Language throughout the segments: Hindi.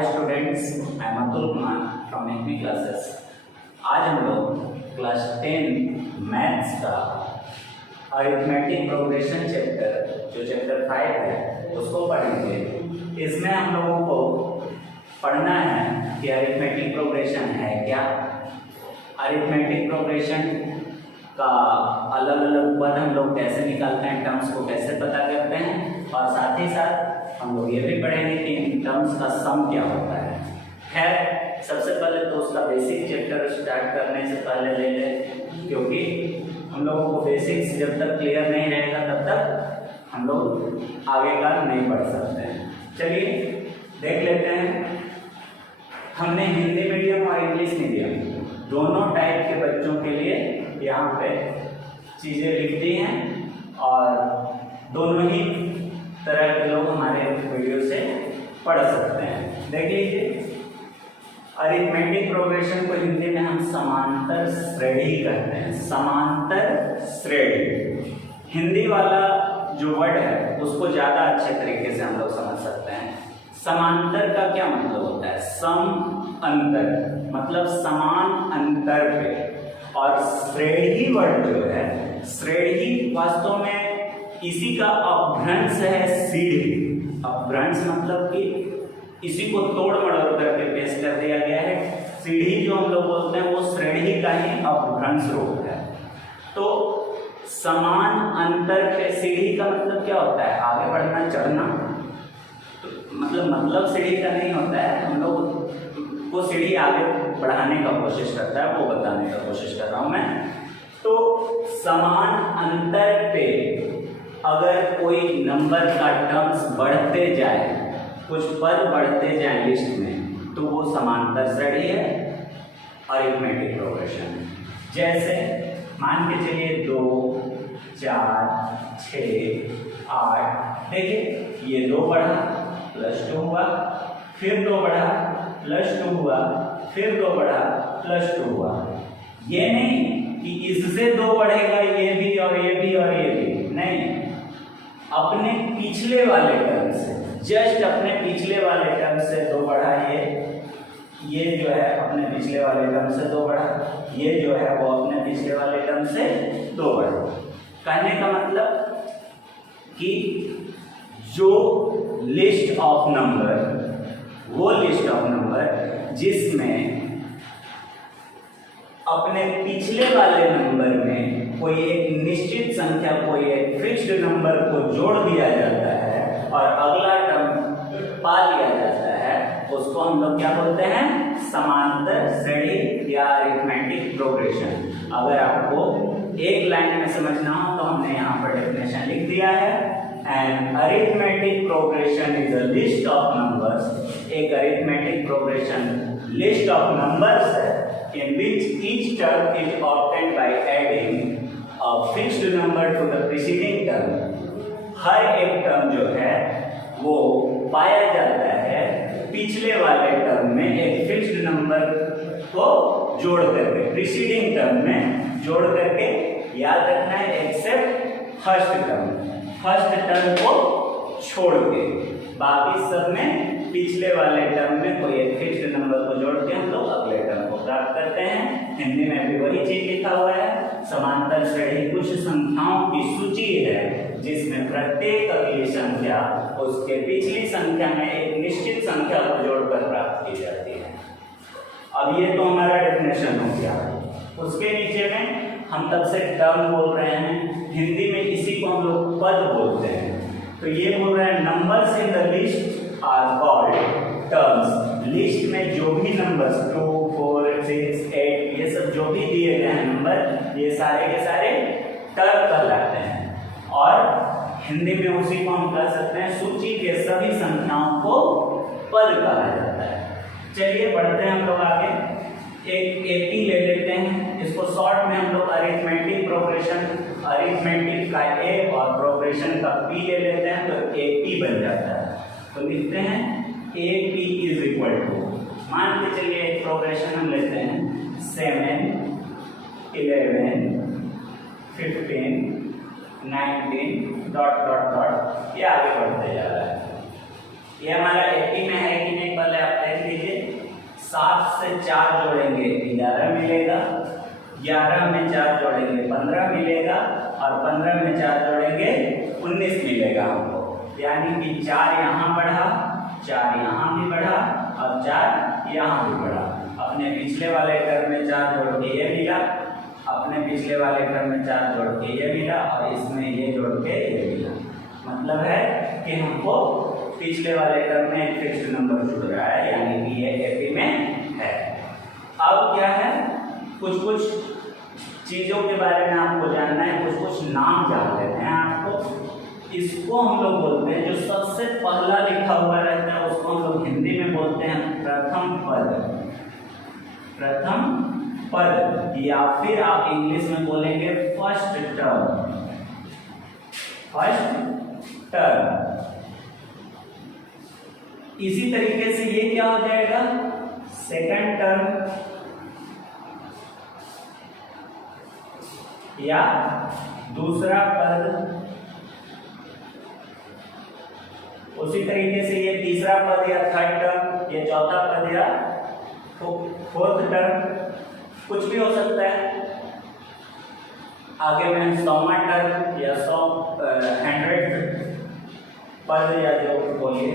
Hi students, I am Atul Kumar from MP classes. आज हम लोग क्लास 10 मैथ्स का अरिथमेटिक प्रोग्रेशन चैप्टर जो चैप्टर 5 है उसको पढ़ेंगे। इसमें हम लोगों को पढ़ना है कि अरिथमेटिक प्रोग्रेशन है क्या, अरिथमेटिक प्रोग्रेशन का अलग अलग पद हम लोग कैसे निकालते हैं, टर्म्स को कैसे पता करते हैं, और साथ ही साथ हम लोग ये भी पढ़ेंगे कि इन टर्म्स का सम क्या होता है। खैर, सबसे पहले तो उसका बेसिक चैप्टर स्टार्ट करने से पहले ले लें, क्योंकि हम लोगों को बेसिक्स जब तक क्लियर नहीं रहेगा तब तक हम लोग आगे का नहीं पढ़ सकते हैं। चलिए देख लेते हैं। हमने हिंदी मीडियम और इंग्लिश मीडियम दोनों टाइप के बच्चों के लिए यहाँ पे चीज़ें लिख दी हैं और दोनों ही तरह के लोग हमारे वीडियो से पढ़ सकते हैं। देख लीजिए, अरिथमेटिक प्रोग्रेशन को हिंदी में हम समांतर श्रेणी कहते हैं। समांतर श्रेणी हिंदी वाला जो वर्ड है उसको ज़्यादा अच्छे तरीके से हम लोग समझ सकते हैं। समांतर का क्या मतलब होता है? सम अंतर, मतलब समान अंतर पे। और श्रेणी वर्ड जो है, श्रेणी वास्तव में इसी का अपभ्रंश है सीढ़ी। अपभ्रंश मतलब कि इसी को तोड़ मरोड़ करके पेश कर दिया गया है। सीढ़ी जो हम लोग बोलते हैं वो श्रेणी का ही अपभ्रंश रूप है। तो समान अंतर पे सीढ़ी का मतलब क्या होता है? आगे बढ़ना, चढ़ना। तो मतलब सीढ़ी का नहीं होता है। हम लोग को सीढ़ी आगे बढ़ाने का कोशिश करता है, वो बताने का कोशिश कर रहा हूं मैं। तो समान अंतर पे अगर कोई नंबर का टर्म्स बढ़ते जाए, कुछ पद बढ़ते जाए लिस्ट में, तो वो समांतर श्रेणी है, अरिथमेटिक प्रोग्रेशन। जैसे मान के चलिए 2, 4, 6, 8। देखिए ये 2 बढ़ा +2 हुआ, फिर 2 बढ़ा +2 हुआ, फिर 2 बढ़ा +2 हुआ। ये नहीं कि इससे 2 बढ़ेगा ये भी और ये भी और ये भी, नहीं। अपने पिछले वाले टर्म से, जस्ट अपने पिछले वाले टर्म से 2 बढ़ा, ये जो है अपने पिछले वाले टर्म से 2 बढ़ा, ये जो है वो अपने पिछले वाले टर्म से 2 बढ़ा। कहने का मतलब कि जो लिस्ट ऑफ नंबर, वो लिस्ट ऑफ नंबर जिसमें अपने पिछले वाले नंबर में कोई एक निश्चित संख्या, कोई एक फिक्स्ड नंबर को जोड़ दिया जाता है और अगला टर्म पा लिया जाता है, उसको हम लोग क्या बोलते हैं? समांतर श्रेणी या अरिथमेटिक प्रोग्रेशन। अगर आपको एक लाइन में समझना हो तो हमने यहाँ पर डेफिनेशन लिख दिया है। And arithmetic progression is a list of numbers. एक arithmetic progression list of numbers है in which each term is obtained by adding a fixed number to the preceding term। हर एक टर्म जो है वो पाया जाता है पिछले वाले टर्म में एक फिक्स्ड नंबर को जोड़ करके, प्रीसीडिंग टर्म में जोड़ करके। याद रखना है एक्सेप्ट फर्स्ट टर्म को छोड़ के, बाकी सब में पिछले वाले टर्म में कोई एक फिक्स्ड नंबर को जोड़ के हम लोग अगले टर्म को प्राप्त करते हैं। हिंदी में भी वही चीज लिखा हुआ है। समांतर श्रेणी कुछ संख्याओं की सूची है जिसमें प्रत्येक अगली संख्या उसके पिछली संख्या में एक निश्चित संख्या को जोड़कर प्राप्त की जाती है। अब ये तो हमारा डेफिनेशन हो गया। उसके नीचे में हम तब से टर्म बोल रहे हैं, हिंदी में इसी को हम लोग पद बोलते हैं। तो ये बोल रहे हैं numbers in the list are called terms. List में जो भी नंबर्स 2, 4, 6, 8 ये सब जो भी दिए गए हैं नंबर, ये सारे के सारे टर्म कहलाते हैं। और हिंदी में उसी को हम कह सकते हैं सूची के सभी संख्याओं को पद कहा जाता है। चलिए बढ़ते हैं हम लोग आगे। एक एपी ले लेते हैं, इसको शॉर्ट में हम लोग अरिथमेटिक प्रोग्रेशन, अरिथमेटिक का ए और प्रोग्रेशन का पी ले लेते हैं, तो एपी बन जाता है। तो लिखते हैं एपी इज इक्वल टू, मान के चलिए एक प्रोग्रेशन हम लेते हैं 7, 11, 15, 19 डॉट डॉट डॉट, ये आगे बढ़ते जा रहा है। ये हमारा एपी में है कि नहीं पहले आप देख लीजिए, 7 से 4 जोड़ेंगे 11 मिलेगा, 11 में 4 जोड़ेंगे 15 मिलेगा, और 15 में 4 जोड़ेंगे 19 मिलेगा हमको। यानी कि 4 यहाँ बढ़ा, 4 यहाँ भी बढ़ा, और 4 यहाँ भी बढ़ा। अपने पिछले वाले टर्म में 4 जोड़ के ये मिला, अपने पिछले वाले टर्म में 4 जोड़ के ये मिला, और इसमें ये जोड़ के ये मिला। मतलब है कि हमको पिछले वाले टर्म में एक फिक्स्ड नंबर जुड़ रहा है, यानी कि ये एपी में है। अब क्या है, कुछ कुछ चीज़ों के बारे में आपको जानना है, कुछ कुछ नाम जान लेते हैं आपको। इसको हम लोग बोलते हैं, जो सबसे पहला लिखा हुआ रहता है उसको हम लोग हिंदी में बोलते हैं प्रथम पद। प्रथम पद, या फिर आप इंग्लिश में बोलेंगे फर्स्ट टर्म। First term. इसी तरीके से ये क्या हो जाएगा, सेकंड टर्म, या दूसरा पद। उसी तरीके से ये तीसरा पद या थर्ड टर्म, ये चौथा पद या फोर्थ टर्म, कुछ भी हो सकता है। आगे में 100वां टर्म या 100 पद या जो बोलिए,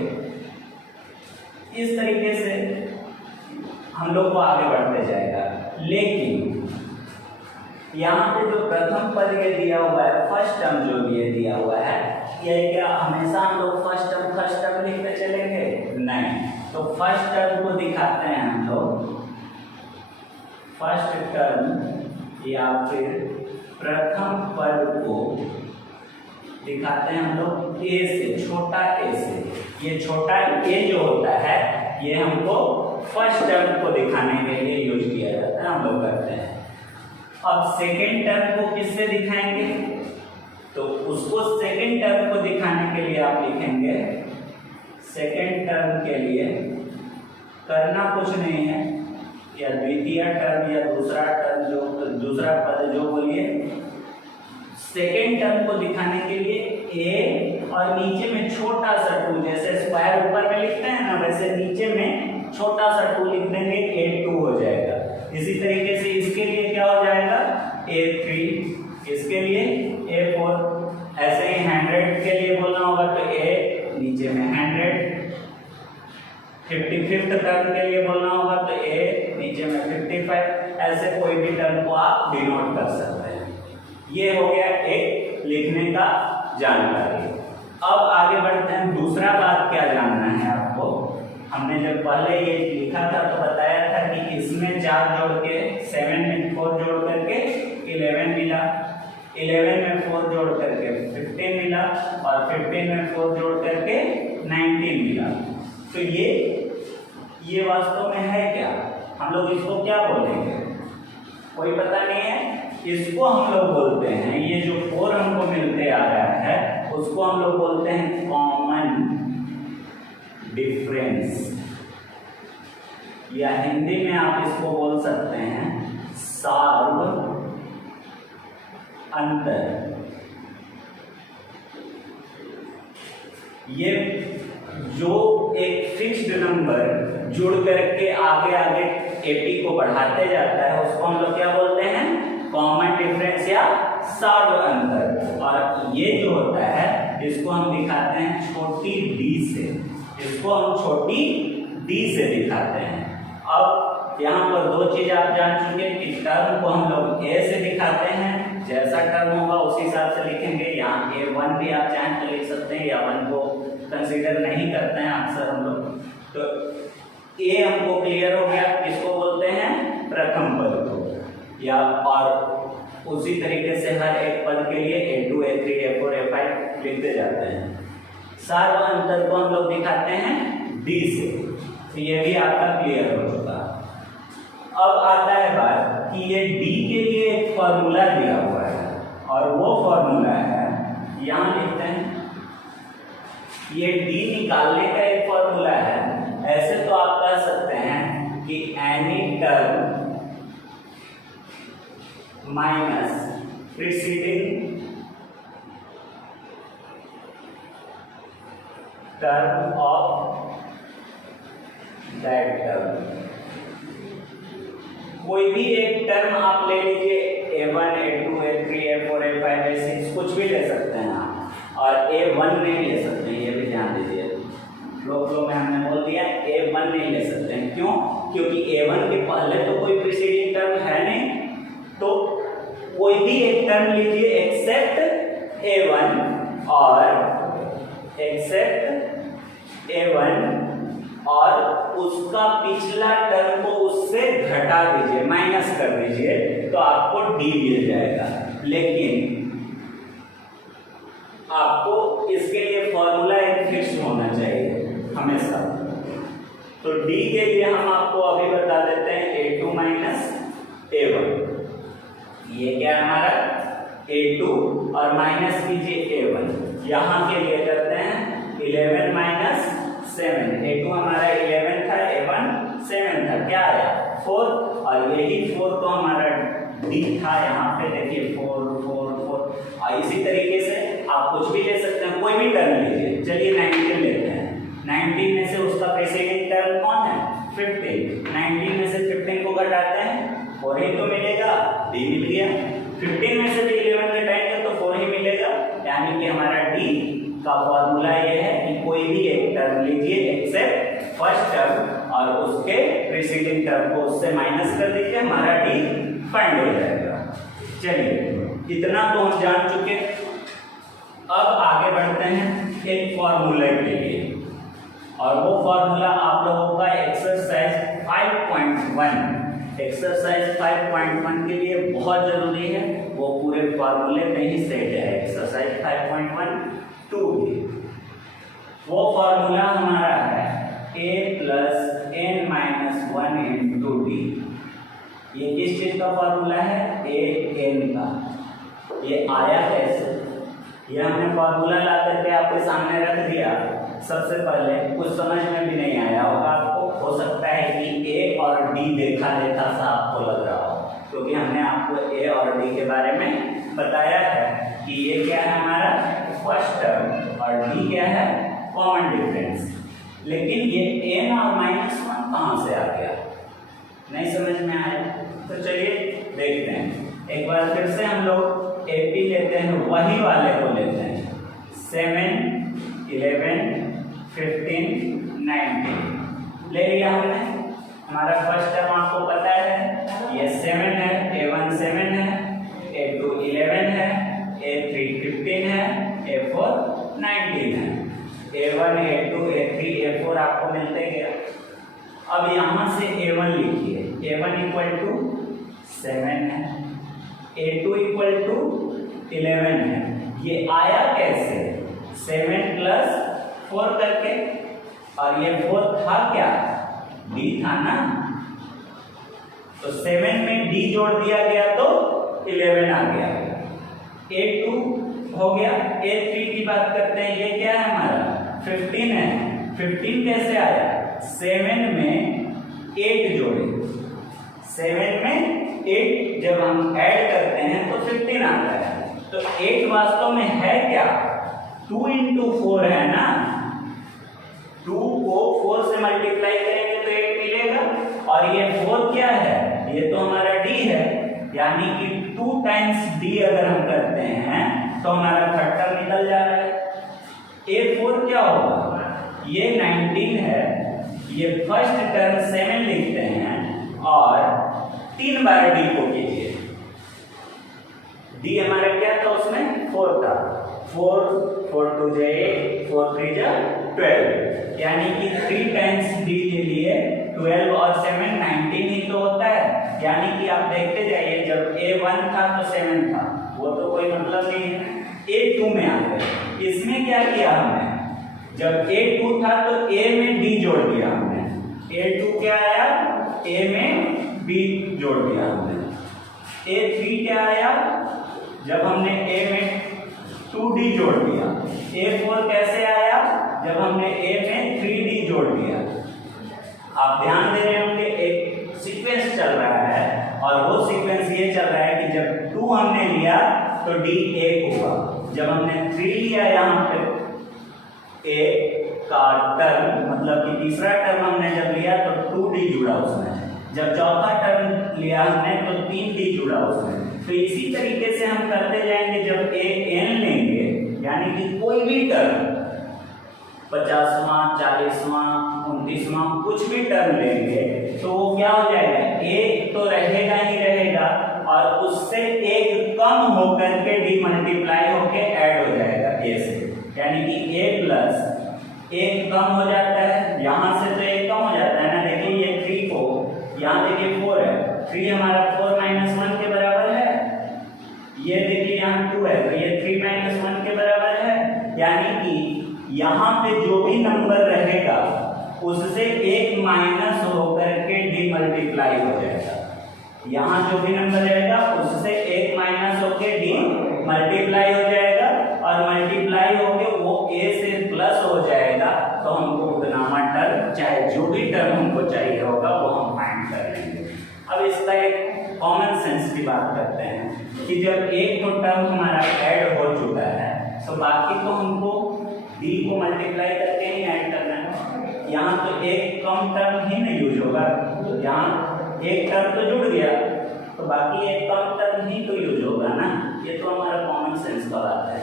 इस तरीके से हम लोग को आगे बढ़ते जाएगा। लेकिन यहाँ पे जो प्रथम पद ये दिया हुआ है, फर्स्ट टर्म जो ये दिया हुआ है, ये क्या हमेशा हम लोग फर्स्ट टर्म लिखते चलेंगे? नहीं। तो फर्स्ट टर्म को दिखाते हैं हम लोग, फर्स्ट टर्म या फिर प्रथम पद को दिखाते हैं हम लोग ए से, छोटा ए से। ये छोटा ए जो होता है ये हमको फर्स्ट टर्म को दिखाने के लिए यूज किया जाता है, हम लोग करते हैं। अब सेकेंड टर्म को किससे दिखाएंगे? तो उसको सेकेंड टर्म को दिखाने के लिए आप लिखेंगे, सेकेंड टर्म के लिए करना कुछ नहीं है, या द्वितीय टर्म या दूसरा टर्म जो दूसरा पद जो बोलिए, सेकेंड टर्म को दिखाने के लिए ए और नीचे में छोटा सा 2, जैसे स्क्वायर ऊपर में लिखते हैं ना, वैसे नीचे में छोटा सा 2 लिख देंगे, A2 हो जाएगा। इसी तरीके से इसके लिए क्या हो जाएगा, A3, इसके लिए A4। ऐसे ही 100 के लिए बोलना होगा तो A नीचे में 100, 55th टर्म के लिए बोलना होगा तो A नीचे में 55। ऐसे कोई भी टर्म को आप डिनोट कर सकते हैं। ये हो गया एक लिखने का जानकारी। अब आगे बढ़ते हैं, दूसरा बात क्या जानना है आपको। हमने जब पहले ये लिखा था तो बताया था कि इसमें 4 जोड़ के 7 में 4 जोड़ करके 11 मिला, 11 में 4 जोड़ करके 15 मिला, और 15 में 4 जोड़ करके 19 मिला। तो ये वास्तव में है क्या, हम लोग इसको क्या बोलेंगे, कोई पता नहीं है। इसको हम लोग बोलते हैं, ये जो 4 हमको मिलते आ रहा है उसको हम लोग बोलते हैं कॉमन डिफरेंस, या हिंदी में आप इसको बोल सकते हैं सार्व अंतर। ये जो एक फिक्स्ड नंबर जुड़ करके आगे आगे एपी को बढ़ाते जाता है उसको हम लोग क्या बोलते हैं, कॉमन डिफरेंस या सार्व अंतर। और ये जो होता है इसको हम दिखाते हैं छोटी डी से, इसको हम छोटी डी से दिखाते हैं। अब यहाँ पर 2 चीज आप जान चुके कि टर्म को हम लोग ए से दिखाते हैं, जैसा टर्म होगा उस हिसाब से लिखेंगे। यहाँ A1 भी आप चाहें तो लिख सकते हैं, या 1 को कंसीडर नहीं करते हैं अक्सर हम लोग। तो ए हमको क्लियर हो गया, किसको बोलते हैं, प्रथम पद को। या और उसी तरीके से हर एक पद के लिए A2, A3, A4, A5 लिखते जाते हैं। सार्व अंतर को हम लोग दिखाते हैं डी से। तो ये भी आपका क्लियर हो चुका। अब आता है बात कि ये डी के लिए एक फॉर्मूला दिया हुआ है, और वो फॉर्मूला है, यहाँ लिखते हैं, ये डी निकालने का एक फॉर्मूला है। ऐसे तो आप कह सकते हैं कि any term minus preceding term of that term, कोई भी एक टर्म आप ले लीजिए, A1 A2 A3 A4 A5 A6 कुछ भी ले सकते हैं आप, और A1 नहीं ले सकते हैं, ये भी ध्यान दीजिए। फ्लो में हमने बोल दिया A1 नहीं ले सकते हैं, क्यों? क्योंकि A1 के पहले तो कोई प्रीसीडिंग टर्म है नहीं, तो कोई भी एक टर्म लीजिए एक्सेप्ट A1 और उसका पिछला टर्म को उससे घटा दीजिए, माइनस कर दीजिए, तो आपको D मिल जाएगा। लेकिन आपको इसके लिए फॉर्मूला एक फिक्स होना चाहिए हमेशा। तो D के लिए हम आपको अभी बता देते हैं A2 माइनस A1, ये क्या है हमारा A2 और माइनस कीजिए A1। यहाँ के लिए करते हैं 11 माइनस 7, A2 हमारा 11 था, A1 7 था, क्या आया 4, और यही 4 तो हमारा D था, यहाँ पे देखिए 4 4 4। और इसी तरीके से आप कुछ भी ले सकते हैं, कोई भी टर्म लीजिए। चलिए 19 लेते हैं, 19 में से उसका प्रीसीडिंग टर्म कौन है 15, 19 में से 15 को घटाते हैं 4 ही तो मिलेगा, D मिल गया। 15 में से भी 11 घटाएंगे तो 4 ही मिलेगा, यानी कि हमारा D का फॉर्मूला ये है कि कोई भी एक टर्म लीजिए एक्सेप्ट फर्स्ट टर्म और उसके प्रीसीडिंग टर्म को उससे माइनस कर दीजिए, हमारा D फाइंड हो जाएगा। चलिए इतना तो हम जान चुके, अब आगे बढ़ते हैं एक फॉर्मूले के लिए, और वो फॉर्मूला आप लोगों का एक्सरसाइज 5.1, एक्सरसाइज 5.1 के लिए बहुत जरूरी है, वो पूरे फॉर्मूले में ही सेट है। एक्सरसाइज 5.1 2 वो फॉर्मूला हमारा है a plus n minus 1 into D. ये किस चीज का फॉर्मूला है? a n का। ये आया कैसे? ये हमने फॉर्मूला ला करके आपके सामने रख दिया। सबसे पहले कुछ समझ में भी नहीं आया होगा आपको, हो सकता है कि a और d देखा देखा सा आपको लग रहा हो, क्योंकि हमने आपको a और d के बारे में बताया है कि ये क्या है हमारा फर्स्ट टर्म और d क्या है कॉमन डिफरेंस। लेकिन ये n और -1 कहाँ से आ गया? नहीं समझ में आया? तो चलिए देखते हैं। एक बार फिर से हम लोग AP लेते हैं, वही वाले को लेते हैं। 7 11 15 19 ले लिया हमने। हमारा फर्स्ट टर्म आपको पता है ये 7 है, A1 7 है, A2 11 है, A3 15 है, A4 19 है। A1 A2 A3 A4 आपको मिलते गया। अब यहाँ से A1 लिखिए। A1 इक्वल टू 7 है, A2 इक्वल टू 11 है। ये आया कैसे? 7 प्लस 4 करके, और ये 4 था क्या? D था ना, तो 7 में D जोड़ दिया गया तो 11 आ गया। A2 हो गया। A3 की बात करते हैं, ये क्या है हमारा 15 है। 15 कैसे आया? 7 में 8 जोड़े, 7 में 8 जब हम ऐड करते हैं तो 15 आता है। तो 8 वास्तव में है क्या? 2 इंटू 4 है ना, 2 को 4 से मल्टीप्लाई करेंगे तो 8 मिलेगा, और ये 4 क्या है? ये तो हमारा D है, यानी कि 2 टाइम्स D अगर हम करते हैं तो हमारा थर्ड टर्म निकल जा रहा है। A4 क्या होगा? ये 19 है, ये फर्स्ट टर्म 7 लिखते हैं और 3 बार D को कीजिए। D हमारा क्या था उसमें? 4 था। 4 4 2 जा 8, 4 3 जा 12, यानी कि 3 टाइम्स D ले लिए। 12 और 7 19 ही तो होता है, यानी कि आप देखते जाइए, जब A1 था तो 7 था, वो तो कोई मतलब नहीं है। A2 में आ गए। इसमें क्या किया हमने? जब A2 था तो A में D जोड़ दिया हमने। A2 क्या आया? A में B जोड़ दिया हमने। A3 क्या आया? जब हमने A में 2D जोड़ दिया। A4 कैसे आया? जब हमने A में 3D जोड़ दिया। आप ध्यान दे रहे होंगे, एक सीक्वेंस चल रहा है, और वो सीक्वेंस ये चल रहा है कि जब 2 हमने लिया तो D 1 होगा, जब हमने 3 लिया यहाँ पे A का टर्म, मतलब कि तीसरा टर्म हमने जब लिया तो 2d जुड़ा उसमें, जब चौथा टर्म लिया हमने तो 3d जुड़ा उसमें। तो इसी तरीके से हम करते जाएंगे। जब n लेंगे यानी कि कोई भी टर्म 50वां 40वां 29वां कुछ भी टर्म लेंगे तो वो क्या हो जाएगा, एक तो रहेगा ही रहेगा और उससे एक कम होकर के डी मल्टीप्लाई होके ऐड हो जाएगा a से, यानी कि a प्लस एक कम हो जाता है, यहाँ से तो एक कम हो जाता है ना। देखिए ये 3 को यहाँ देखिए 4 है, 3 हमारा 4 - 1 के बराबर है। ये देखिए यहाँ 2 है तो ये 3 - 1 के बराबर है, यानी कि यहाँ पे जो भी नंबर रहेगा उससे एक माइनस होकर के डी मल्टीप्लाई हो जाएगा। यहाँ जो भी नंबर रहेगा उससे एक माइनस होकर डी मल्टीप्लाई हो जाएगा और मल्टीप्लाई होके वो a से प्लस हो जाएगा। तो हमको उतनामा टर्म, चाहे जो भी टर्म हमको चाहिए होगा वो हम फाइंड कर लेंगे। अब इसका एक कॉमन सेंस की बात करते हैं कि जब एक तो टर्म हमारा ऐड हो चुका है तो बाकी तो हमको d को मल्टीप्लाई करके ही ऐड करना है। यहाँ तो एक कम टर्म ही नहीं यूज होगा, तो यहाँ एक टर्म तो जुड़ गया तो बाकी एक कम टर्म ही तो यूज होगा ना। ये तो हमारा कॉमन सेंस का बात है।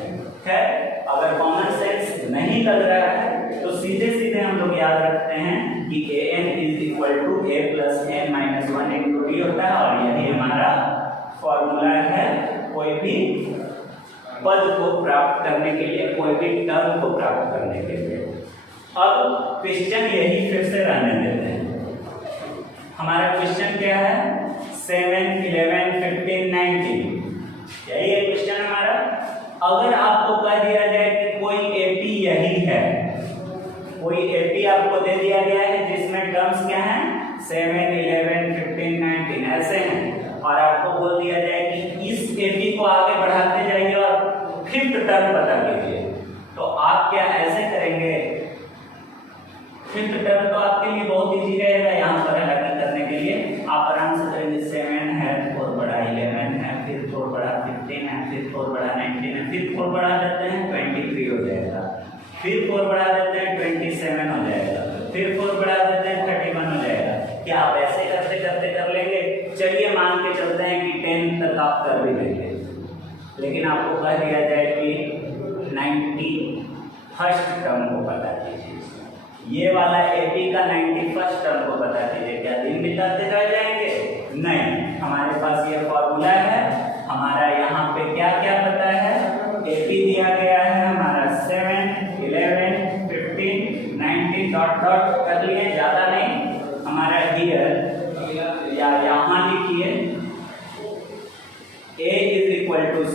खैर, अगर कॉमन सेंस नहीं लग रहा है तो सीधे सीधे हम लोग याद रखते हैं कि an = a + n - 1 × d होता है और यही हमारा फॉर्मूला है कोई भी पद को प्राप्त करने के लिए, कोई भी टर्म को प्राप्त करने के लिए। अब क्वेश्चन यही फिर से रहने देते हैं। हमारा क्वेश्चन क्या है, 7 11 15 19, यही है क्वेश्चन हमारा। अगर आपको कह दिया जाए कि कोई एपी यही है, कोई एपी आपको दे दिया गया है जिसमें टर्म्स क्या हैं 7 11 15 19 ऐसे हैं, और आपको बोल दिया जाए कि इस एपी को आगे बढ़ाते जाइए और 5th टर्म पता कीजिए, तो आप क्या ऐसे करेंगे। 5th टर्म तो आपके लिए बहुत इजी रहेगा, यहाँ पर हल करने के लिए आप आराम से करेंगे। 7 है, 4 बड़ा 11 है, फिर 4 बड़ा 15 है, फिर 4 बड़ा 19 है, फिर 4 बढ़ा देते हैं 23 हो जाएगा, फिर 4 बढ़ा देते हैं 27 हो जाएगा, फिर 4 बढ़ा देते हैं 31 हो जाएगा। क्या आप ऐसे करते करते कर लेंगे? चलिए मान के चलते हैं कि 10 तक आप कर भी लेंगे, लेकिन आपको कह दिया जाए कि 91st टर्म को पता कीजिए। ये वाला एपी का 91st टर्म को बता दीजिए। क्या दिन बिताते रह जाएंगे? नहीं, हमारे पास ये फॉर्मूला है। हमारा यहाँ पे क्या क्या पता है, एपी दिया गया है हमारा 7 11 15 19 डॉट डॉट कर लिए, ज्यादा नहीं। हमारा हियर या यहाँ लिखिए a =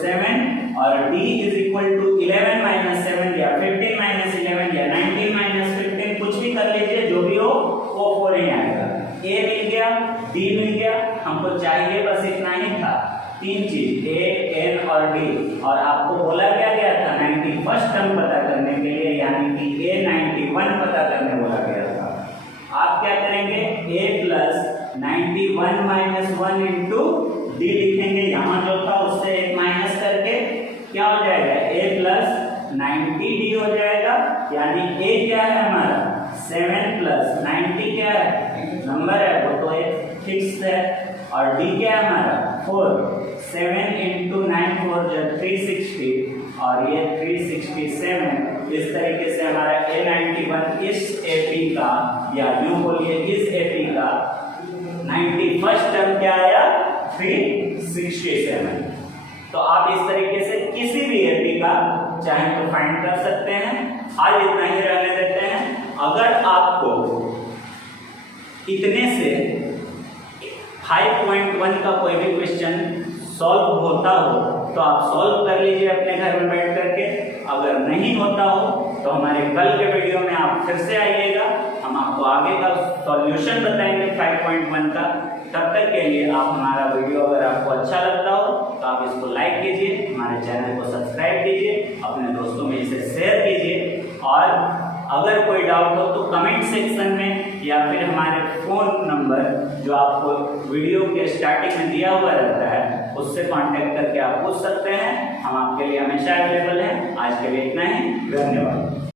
7 और d = 11 - 7 या 15 - 11 या 19 - 15, कुछ भी कर लीजिए, जो भी हो वो 4 ही आएगा। a मिल गया, d मिल गया, हमको चाहिए बस इतना ही था, 3 चीज a n और d। और आपको बोला क्या गया था 91st टर्म पता करने के लिए, यानी कि a 91 पता करने बोला गया था। आप क्या करेंगे, a + 91 - 1 × d लिखेंगे, यहाँ जो था उससे एक माइनस करके क्या हो जाएगा, a + 90d हो जाएगा। यानी a क्या है हमारा 7 + 90 क्या है, नंबर है वो तो एक फिक्स है, और d क्या है हमारा 4। 7 × 9 4 = 360 और ये 367। इस तरीके से हमारा a91 इस एपी का, या यूं बोलिए इस एपी का 91st टर्म क्या आया 367। तो आप इस तरीके से किसी भी एपी का चाहे तो फाइंड कर सकते हैं। आज इतना ही रहने देते हैं। अगर आपको इतने से 5.1 का कोई भी क्वेश्चन सॉल्व होता हो तो आप सॉल्व कर लीजिए अपने घर में बैठ करके। अगर नहीं होता हो तो हमारे कल के वीडियो में आप फिर से आइएगा, हम आपको आगे का सॉल्यूशन बताएंगे 5.1 का। तब तक के लिए आप हमारा वीडियो अगर आपको अच्छा लगता हो तो आप इसको लाइक कीजिए, हमारे चैनल को सब्सक्राइब कीजिए, अपने दोस्तों में इसे शेयर कीजिए, और अगर कोई डाउट हो तो कमेंट सेक्शन में या फिर हमारे फ़ोन नंबर जो आपको वीडियो के स्टार्टिंग में दिया हुआ रहता है उससे कांटेक्ट करके आप पूछ सकते हैं। हम आपके लिए हमेशा अवेलेबल हैं। आज के लिए इतना ही, धन्यवाद।